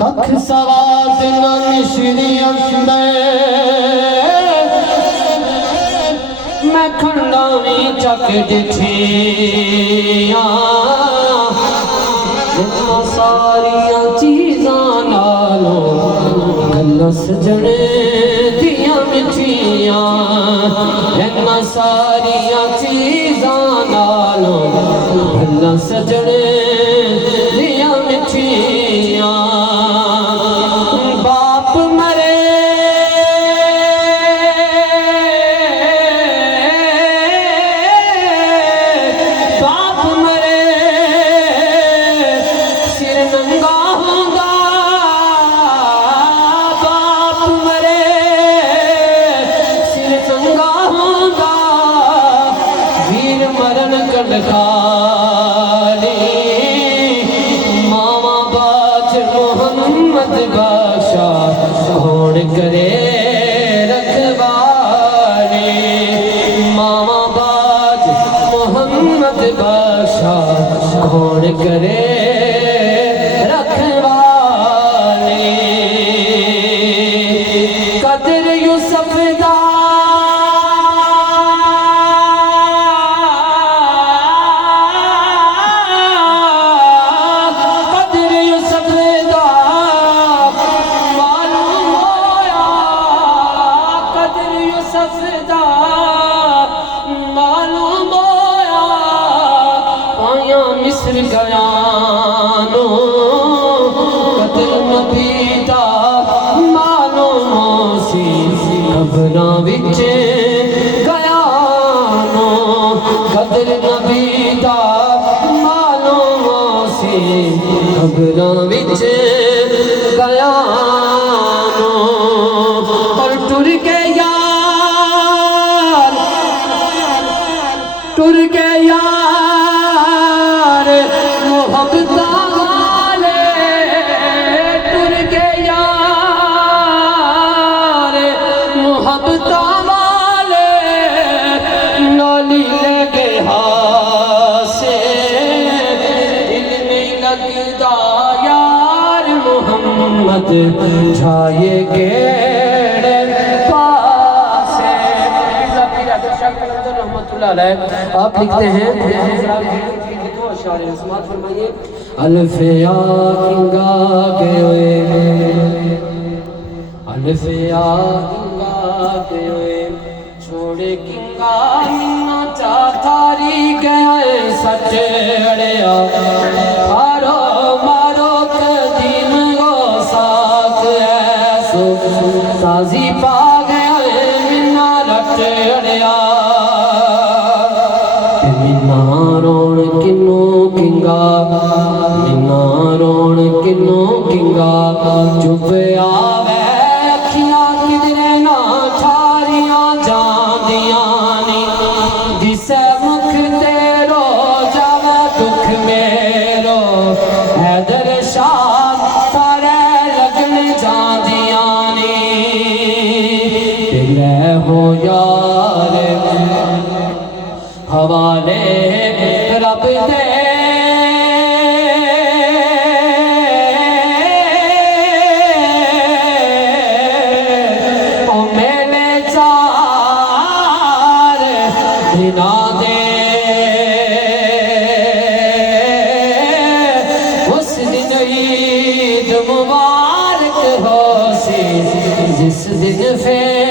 कख सवाद न मिश्री अंदर मैं खंडावी चक डिठिया सारिया चीज़ां नालों गल्लां सजने दियां मिठियां इन्हां सारिया चीज़ां नालों गल्लां सजने दियां मिठियां बाप मरे मामा बाज मोहम्मद बादशाह कौन करे रखवाले मामा बाज मोहम्मद बादशाह कौन करे रखवाले कदर यूसुफ दा मालूम होया पाया मिस्र गयानो कदर नबी दा मालूम सी खबरां विच गयानो कदर नबी दा मालूम सी खबरां विच गयानो और टुर के यार मोहब्बत वाले टुर के यार मोहब्बत वाले नाली लगे हासे दिल नहीं लगता यार मोहम्मद छाए गेड़े आप लिखते हैं अल्फिया किंगा गए अल्फिया किंगा गए छोड़े किंगा मीना चाथारी गए सचड़िया मारो मारो कदीम गो साथ ऐसो साजी पा गए मीना रटड़िया रोण किनो किंगा मिना रोण किनो किंगा चुप आवे अखियां किधरे ना छारियां जांदियां नी जिसे मुख तेरो जावे दुख मेरो हैदर शाह सारे लगन जांदियां नी तेरे हो यार हवाले रब दे ओ मेले चार दिना दे उस दिन ईद मुबारक हो सी जिस दिन फिर